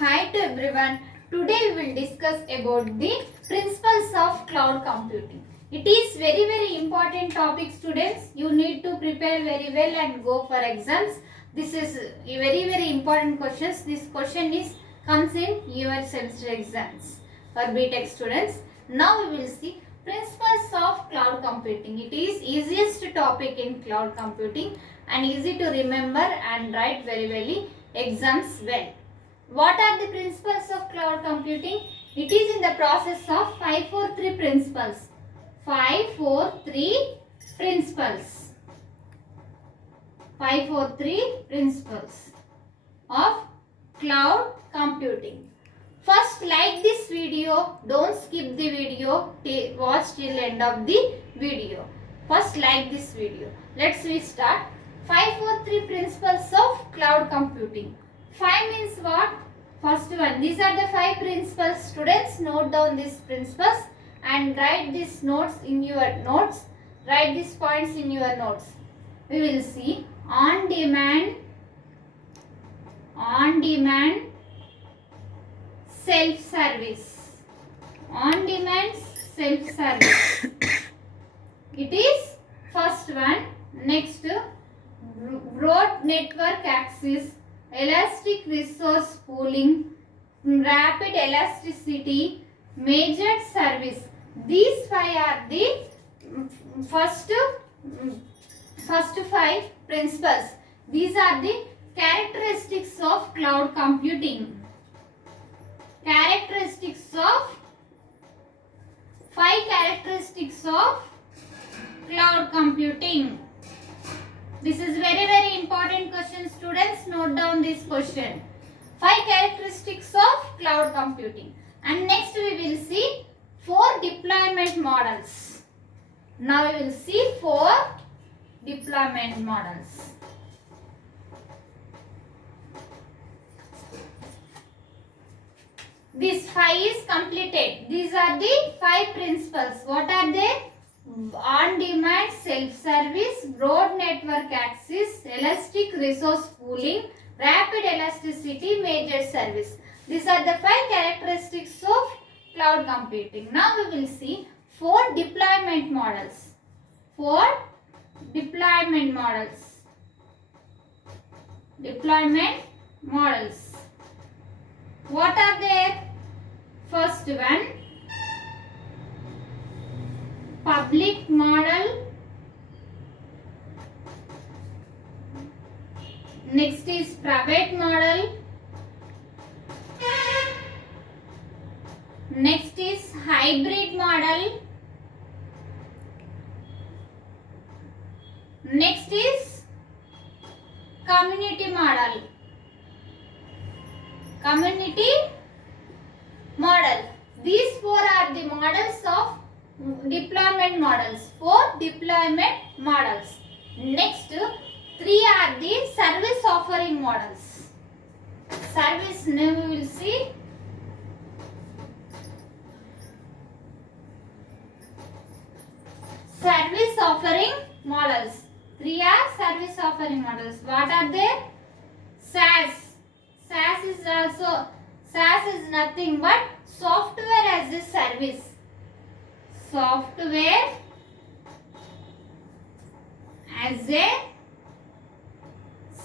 Hi to everyone. Today we will discuss about the principles of cloud computing. It is very important topic, students. You need to prepare very well and go for exams. This is a very important questions. This question is comes in your semester exams for B.tech students. Now we will see principles of cloud computing. It is easiest topic in cloud computing and easy to remember and write very exams well. What are the principles of cloud computing? It is in the process of 543 principles. 543 principles. 543 principles of cloud computing. First, like this video. Don't skip the video. Watch till end of the video. First, like this video. Let's start. 543 principles of cloud computing. 5 means what? First one. These are the 5 principles. Students, note down these principles and write these notes in your notes. Write these points in your notes. We will see on demand, self-service. On demand, self-service. It is first one. Next, broad network access, elastic resource pooling, rapid elasticity, measured service. These 5 are the first 5 principles. These are the characteristics of cloud computing. Characteristics of 5 characteristics of cloud computing. This is very important question, students. Note down this question. 5 characteristics of cloud computing. And next we will see 4 deployment models. Now we will see 4 deployment models. This 5 is completed. These are the 5 principles. What are they? On-demand self-service, broad network access, elastic resource pooling, rapid elasticity, measured service. These are the 5 characteristics of cloud computing. Now we will see 4 deployment models. 4 deployment models. Deployment models. What are they? First one, public model. Next is private model. Next is hybrid model. Next is community model. Community model. These 4 are the models of deployment models. 4 deployment models. Next, 3 are the service offering models. Service name we will see. Service offering models. 3 are service offering models. What are they? SaaS. SaaS is nothing but software as a service. Software as a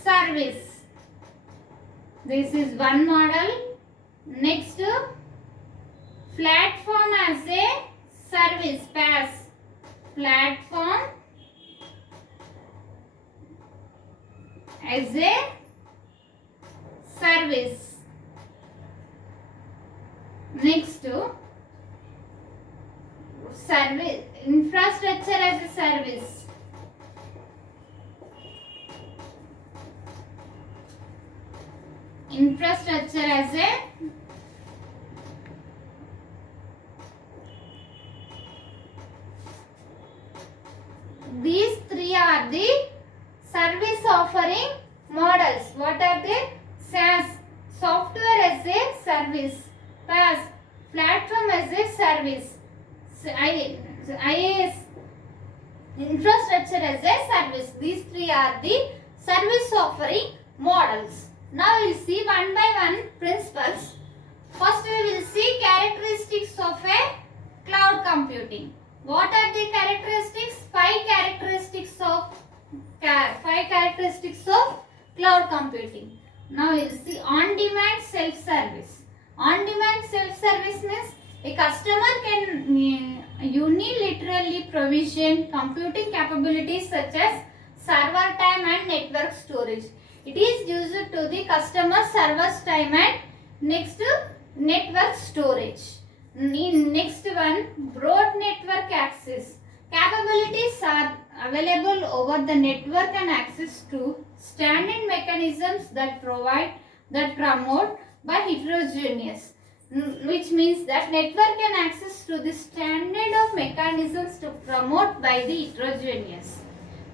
service. This is one model. Next, platform as a service, PaaS. Platform as a service. Next, service, infrastructure as a service. Infrastructure as a these 3 are the service offering models. What are they? SaaS, software as a service. PaaS, platform as a service. IaaS, infrastructure as a service. These 3 are the service offering models. Now we will see one by one principles. First we will see characteristics of a cloud computing. What are the characteristics? Five characteristics of cloud computing. Now we will see on-demand self-service. On-demand self-service means a customer can unilaterally provision computing capabilities such as server time and network storage. It is used to the customer server's time and next network storage. In next one, broad network access. Capabilities are available over the network and access to standard mechanisms that promote by heterogeneous, which means that network can access to the standard of mechanisms to promote by the heterogeneous.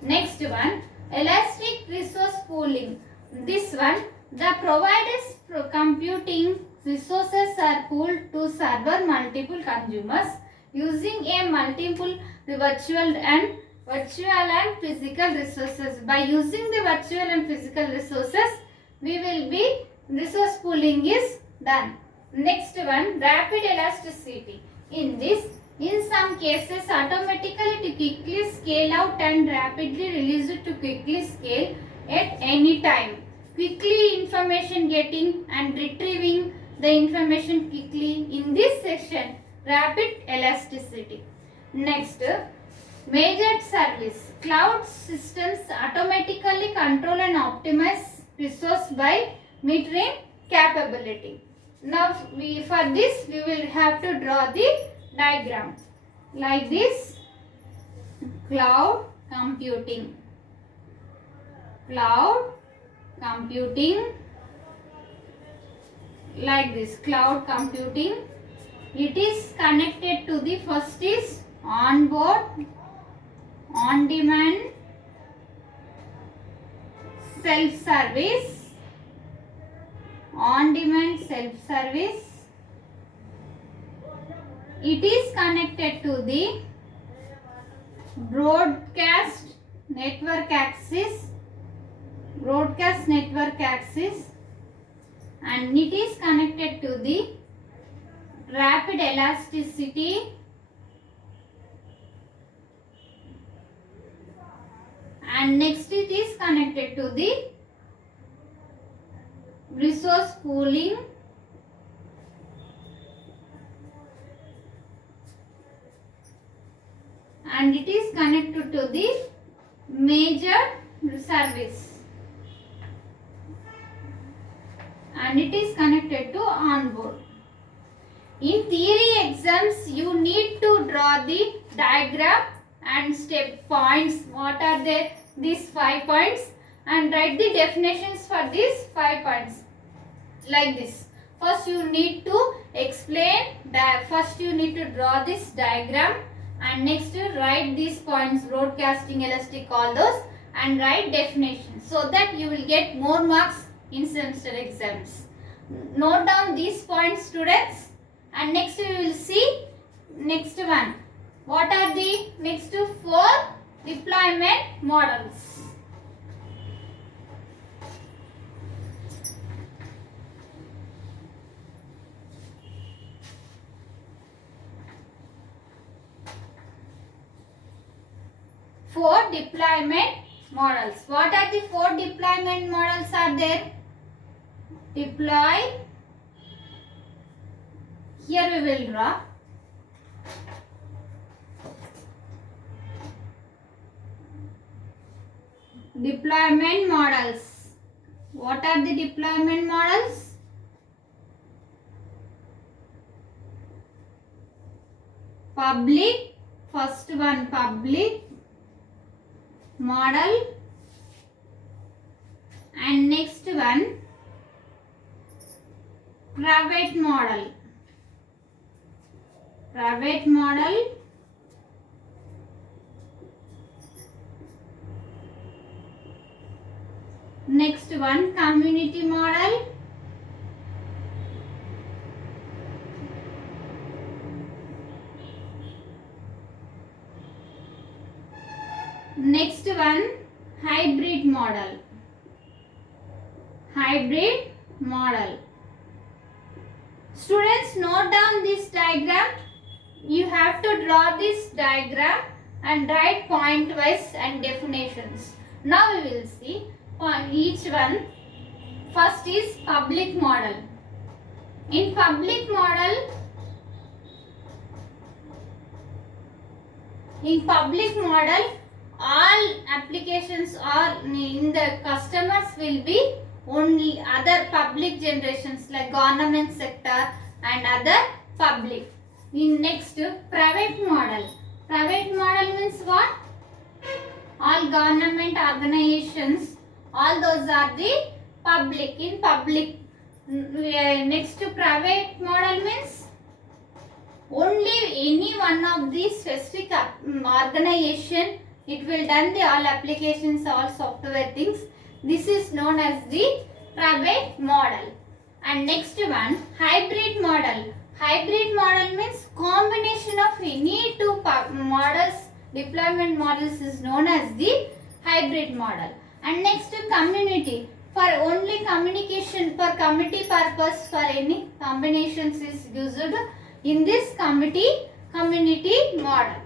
Next one, elastic resource pooling. This one, the providers computing resources are pooled to serve multiple consumers using a multiple virtual and physical resources. By using the virtual and physical resources, resource pooling is done. Next one, rapid elasticity. In some cases, automatically to quickly scale out and rapidly release it to quickly scale at any time. Quickly information getting and retrieving the information quickly. In this section, rapid elasticity. Next, measured service. Cloud systems automatically control and optimize resource by metering capability. Now, for this we will have to draw the diagram like this. Cloud computing. Cloud computing like this. Cloud computing. It is connected to the first is onboard, on-demand, self-service, on-demand self-service. It is connected to the broadcast network access, and it is connected to the rapid elasticity and next it is connected to the resource pooling and it is connected to the major service and it is connected to onboard. In theory exams, you need to draw the diagram and step points. What are these 5 points? And write the definitions for these 5 points. Like this. First you need to explain, first you need to draw this diagram and next you write these points, broadcasting, elastic, all those, and write definitions so that you will get more marks in semester exams. Note down these points, students. And next we will see next one. What are the next 4 deployment models? Four deployment models. What are the 4 deployment models are there? Deploy. Here we will draw. Deployment models. What are the deployment models? Public. First one, public model. And next one, private model. Private model. Next one, community model. Next one, hybrid model. hybrid model. Students, note down this diagram. You have to draw this diagram and write point wise and definitions. Now we will see each one. First is public model. In public model, all applications are in the customers will be only other public generations like government sector and other public. In next, private model. Private model means what? All government organizations, all those are the public. In public, next to private model means only any one of these specific organization it will done the all applications, all software things. This is known as the private model. And next one, hybrid model. Hybrid model means combination of any two models, deployment models is known as the hybrid model. And next, community. For only communication, for committee purpose, for any combinations is used in this community model.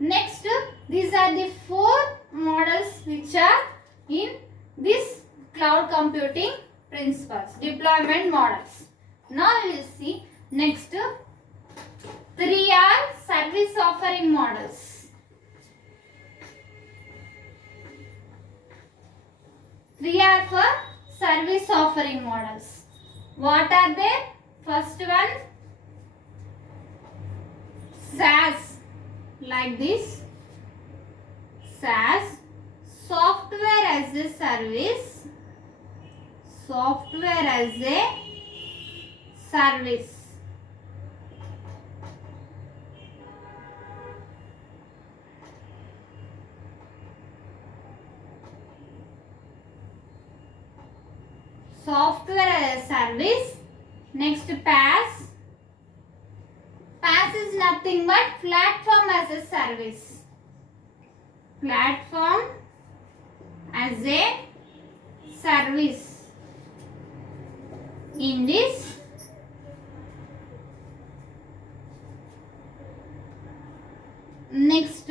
Next, these are the 4 models which are in this cloud computing principles, deployment models. Now we will see next 3 are service offering models. 3 are for service offering models. What are they? First one, SaaS, like this. SaaS, software as a service. Software as a service. Software as a service. Next, PaaS. PaaS is nothing but platform as a service. Platform as a service. In this next,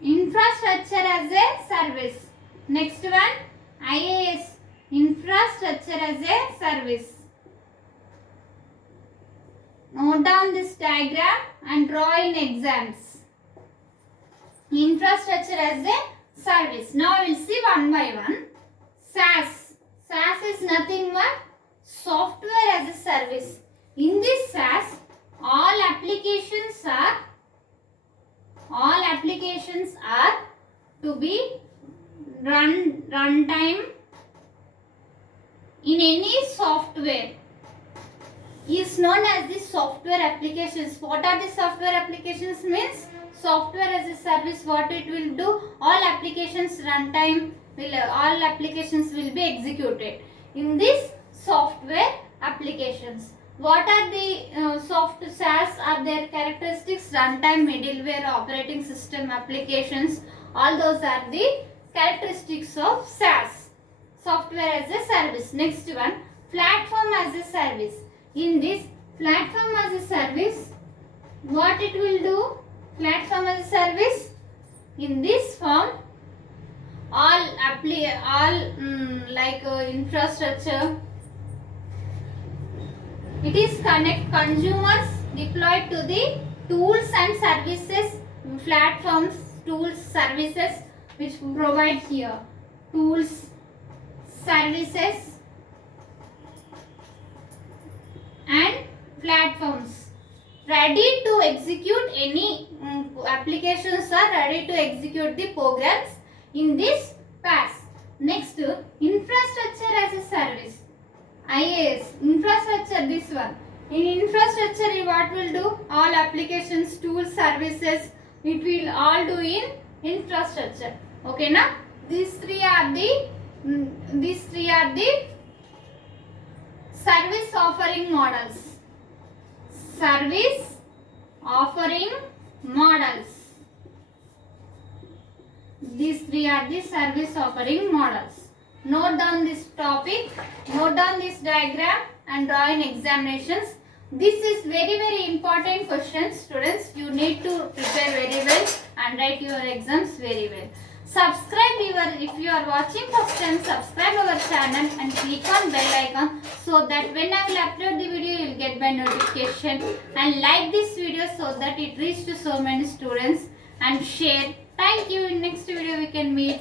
infrastructure as a service. Next one, IaaS, infrastructure as a service. Note down this diagram and draw in exams. Infrastructure as a service. Now we will see one by one. SaaS. SaaS is nothing but software as a service. In this SaaS, all applications are to be runtime in any software is known as the software applications. What are the software applications? Means software as a service, what it will do, all applications runtime will, all applications will be executed in this software applications. What are the soft SaaS are their characteristics? Runtime, middleware, operating system applications, all those are the characteristics of SaaS, software as a service. Next one, platform as a service. In this platform as a service, what it will do? Platform as a service, in this form, infrastructure, it is connect consumers deployed to the tools and services, platforms, tools, services which provide here, tools, services and platforms ready to execute any applications are ready to execute the programs in this PaaS. Next, infrastructure as a service, IaaS, infrastructure, this one. In infrastructure, what will do? All applications, tools, services, it will all do in infrastructure. Okay, now these three are the service offering models. Service offering models. These three are the service offering models. Note down this topic, note down this diagram and draw in examinations. This is very important question, students. You need to prepare very well and write your exams very well. If you are watching first time, subscribe our channel and click on bell icon so that when I will upload the video, you will get my notification. And like this video so that it reaches to so many students and share. Thank you. In next video we can meet.